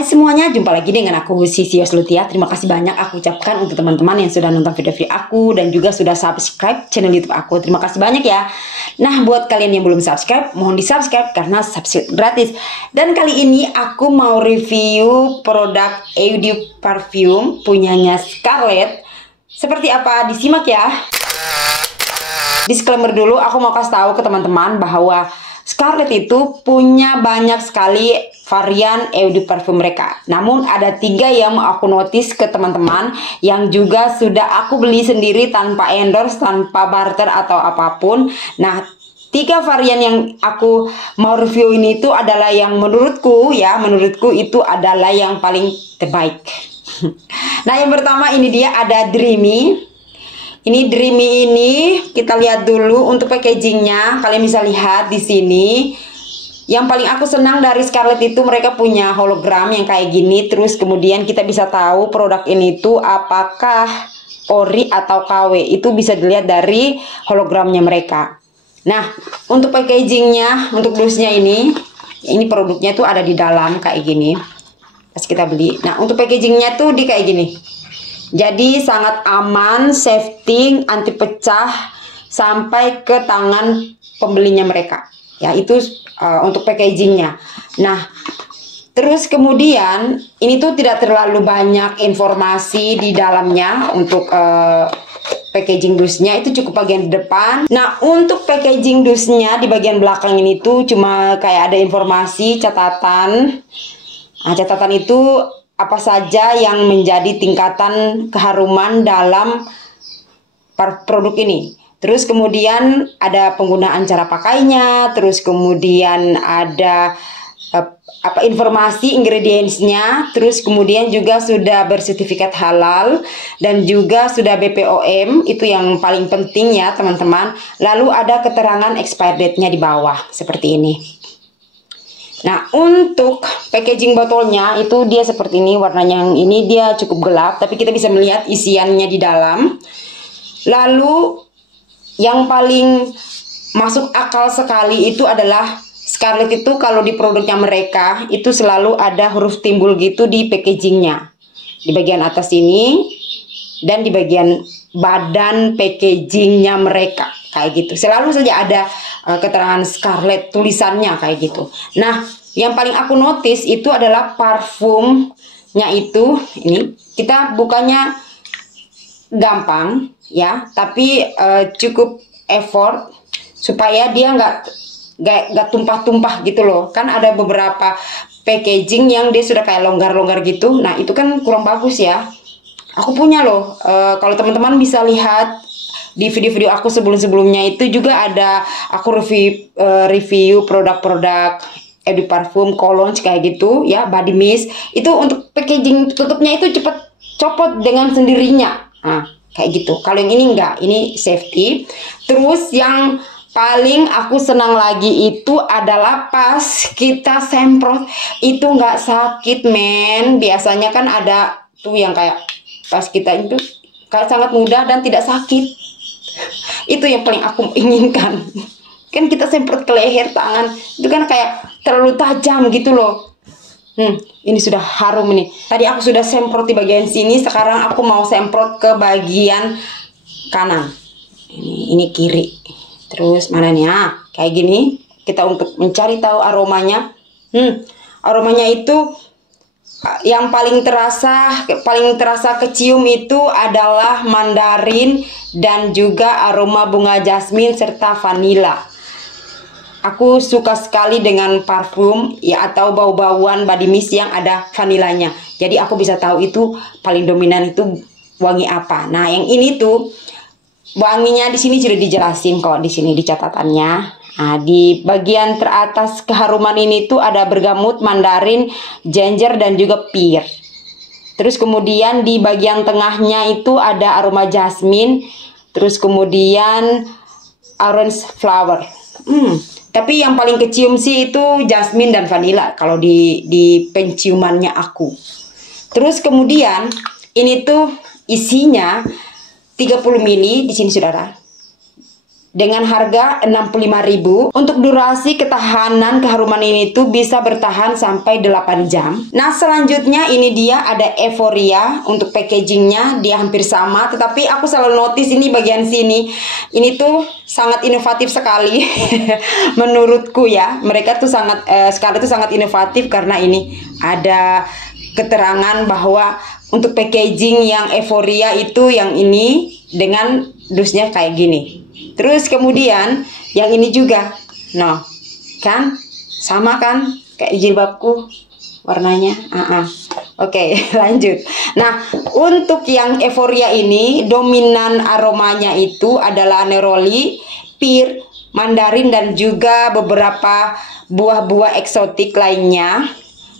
Hai semuanya, jumpa lagi dengan aku Sisi Yoslutia. Terima kasih banyak aku ucapkan untuk teman-teman yang sudah nonton video-video aku dan juga sudah subscribe channel YouTube aku. Terima kasih banyak ya. Nah, buat kalian yang belum subscribe, mohon di-subscribe karena subscribe gratis. Dan kali ini aku mau review produk Eau de Parfum punyanya Scarlett. Seperti apa? Disimak ya. Disclaimer dulu, aku mau kasih tahu ke teman-teman bahwa Scarlett itu punya banyak sekali varian eau de parfum mereka. Namun ada 3 yang mau aku notice ke teman-teman yang juga sudah aku beli sendiri tanpa endorse, tanpa barter atau apapun. Nah, 3 varian yang aku mau review ini itu adalah yang menurutku itu adalah yang paling terbaik. Nah, yang pertama ini dia ada Dreamy. Ini Dreamy ini kita lihat dulu untuk packagingnya. Kalian bisa lihat di sini. Yang paling aku senang dari Scarlett itu mereka punya hologram yang kayak gini. Terus kemudian kita bisa tahu produk ini tuh apakah ori atau KW. Itu bisa dilihat dari hologramnya mereka. Nah, untuk packagingnya, untuk dusnya ini produknya tuh ada di dalam kayak gini. Pas kita beli. Nah, untuk packagingnya tuh di kayak gini. Jadi sangat aman, safety, anti pecah sampai ke tangan pembelinya mereka. Ya, itu untuk packagingnya. Nah, terus kemudian ini tuh tidak terlalu banyak informasi di dalamnya untuk packaging dusnya, itu cukup bagian depan. Nah, untuk packaging dusnya di bagian belakang ini tuh cuma kayak ada informasi catatan. Nah, catatan itu apa saja yang menjadi tingkatan keharuman dalam produk ini. Terus kemudian ada penggunaan cara pakainya, terus kemudian ada informasi ingredientsnya, terus kemudian juga sudah bersertifikat halal dan juga sudah BPOM, itu yang paling penting ya teman-teman. Lalu ada keterangan expired date-nya di bawah seperti ini. Nah, untuk packaging botolnya itu dia seperti ini, warnanya yang ini dia cukup gelap, tapi kita bisa melihat isiannya di dalam. Lalu yang paling masuk akal sekali itu adalah Scarlett itu kalau di produknya mereka itu selalu ada huruf timbul gitu di packagingnya, di bagian atas ini dan di bagian badan packagingnya mereka kayak gitu. Selalu saja ada keterangan Scarlett tulisannya kayak gitu. Nah, yang paling aku notice itu adalah parfumnya itu. Ini kita bukanya gampang ya, tapi cukup effort supaya dia nggak tumpah-tumpah gitu loh. Kan ada beberapa packaging yang dia sudah kayak longgar-longgar gitu. Nah, itu kan kurang bagus ya. Aku punya loh. Kalau teman-teman bisa lihat di video-video aku sebelum-sebelumnya itu juga ada aku review produk-produk eau de parfum, cologne kayak gitu ya, body mist. Itu untuk packaging tutupnya itu cepet copot dengan sendirinya. Nah, kayak gitu. Kalau yang ini enggak, ini safety. Terus yang paling aku senang lagi itu adalah pas kita semprot itu nggak sakit men. Biasanya kan ada tuh yang kayak pas kita itu kayak sangat mudah dan tidak sakit. Itu yang paling aku inginkan. Kan kita semprot ke leher, tangan itu kan kayak terlalu tajam gitu loh. Ini sudah harum ini. Tadi aku sudah semprot di bagian sini, sekarang aku mau semprot ke bagian kanan. Ini kiri. Terus mana nih? Kayak gini. Kita untuk mencari tahu aromanya. Aromanya itu yang paling terasa kecium itu adalah mandarin dan juga aroma bunga jasmine serta vanila. Aku suka sekali dengan parfum ya atau bau-bauan body mist yang ada vanilanya. Jadi aku bisa tahu itu paling dominan itu wangi apa. Nah, yang ini tuh wanginya di sini sudah dijelasin kok di sini di catatannya. Nah, di bagian teratas keharuman ini tuh ada bergamot, mandarin, ginger dan juga pear. Terus kemudian di bagian tengahnya itu ada aroma jasmine, terus kemudian orange flower. Tapi yang paling kecium sih itu jasmine dan vanilla kalau di penciumannya aku. Terus kemudian ini tuh isinya 30 ml di sini saudara. dengan harga 65.000. Untuk durasi ketahanan keharuman ini tuh bisa bertahan sampai 8 jam. Nah, selanjutnya ini dia ada Euphoria. Untuk packagingnya dia hampir sama, tetapi aku selalu notice ini bagian sini. Ini tuh sangat inovatif sekali. Menurutku ya, mereka tuh sangat Scarlett tuh sangat inovatif karena ini ada keterangan bahwa untuk packaging yang Euphoria itu yang ini dengan dusnya kayak gini. Terus kemudian yang ini juga, no, kan sama kan kayak jilbabku warnanya. Oke, lanjut. Nah, untuk yang Euphoria ini dominan aromanya itu adalah neroli, pear, mandarin dan juga beberapa buah-buah eksotik lainnya.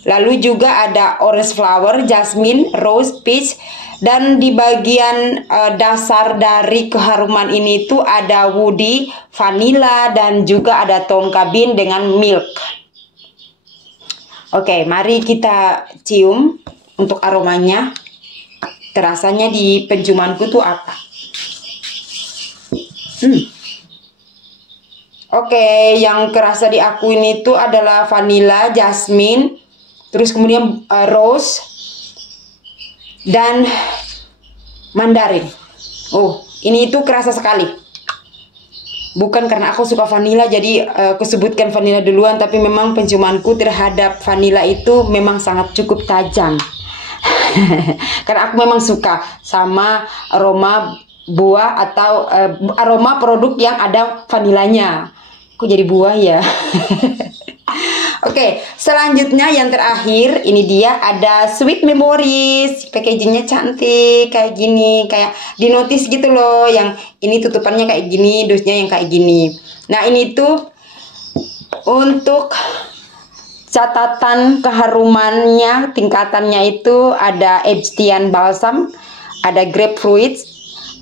Lalu juga ada orange flower, jasmine, rose, peach. Dan di bagian dasar dari keharuman ini tuh ada woody, vanilla, dan juga ada tonka bean dengan milk. Oke, mari kita cium untuk aromanya. Terasanya di penciumanku tuh apa? Oke, yang kerasa di aku ini tuh adalah vanilla, jasmine, terus kemudian rose, dan mandarin. Oh, ini itu kerasa sekali. Bukan karena aku suka vanilla jadi aku sebutkan vanilla duluan, tapi memang penciumanku terhadap vanilla itu memang sangat cukup tajam. Karena aku memang suka sama aroma buah atau aroma produk yang ada vanilanya. Kok jadi buah ya? Oke, selanjutnya yang terakhir ini dia ada Sweet Memories. Packagingnya cantik kayak gini, kayak di notice gitu loh. Yang ini tutupannya kayak gini, dusnya yang kayak gini. Nah, ini tuh untuk catatan keharumannya, tingkatannya itu ada Egyptian Balsam, ada Grapefruit,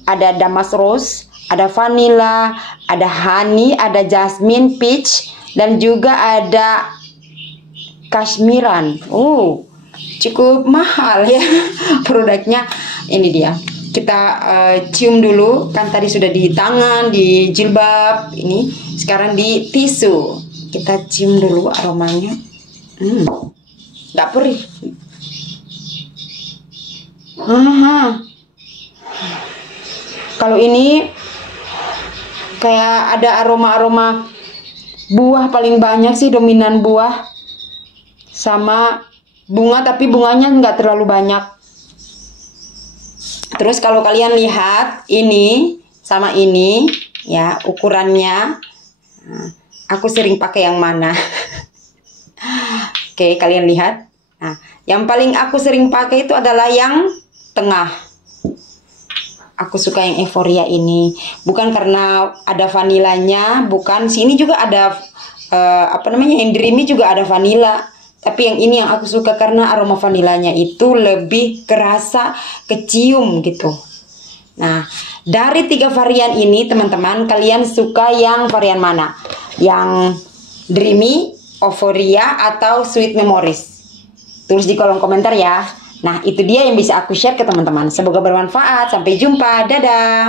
ada Damask Rose, ada Vanilla, ada Honey, ada Jasmine, Peach, dan juga ada Kashmiran. Cukup mahal ya produknya. Ini dia. Kita cium dulu. Kan tadi sudah di tangan, di jilbab. Ini sekarang di tisu. Kita cium dulu aromanya. Nggak perih. Kalau ini kayak ada aroma-aroma buah paling banyak sih, dominan buah. Sama bunga, tapi bunganya nggak terlalu banyak. Terus kalau kalian lihat ini sama ini ya ukurannya, aku sering pakai yang mana? Oke, kalian lihat. Nah, yang paling aku sering pakai itu adalah yang tengah. Aku suka yang Euphoria ini, bukan karena ada vanilanya, bukan. Sini juga ada yang dreamy juga ada vanila. Tapi yang ini yang aku suka karena aroma vanilanya itu lebih kerasa, kecium gitu. Nah, dari 3 varian ini teman-teman, kalian suka yang varian mana? Yang dreamy, Euphoria, atau Sweet Memories? Tulis di kolom komentar ya. Nah, itu dia yang bisa aku share ke teman-teman. Semoga bermanfaat. Sampai jumpa. Dadah.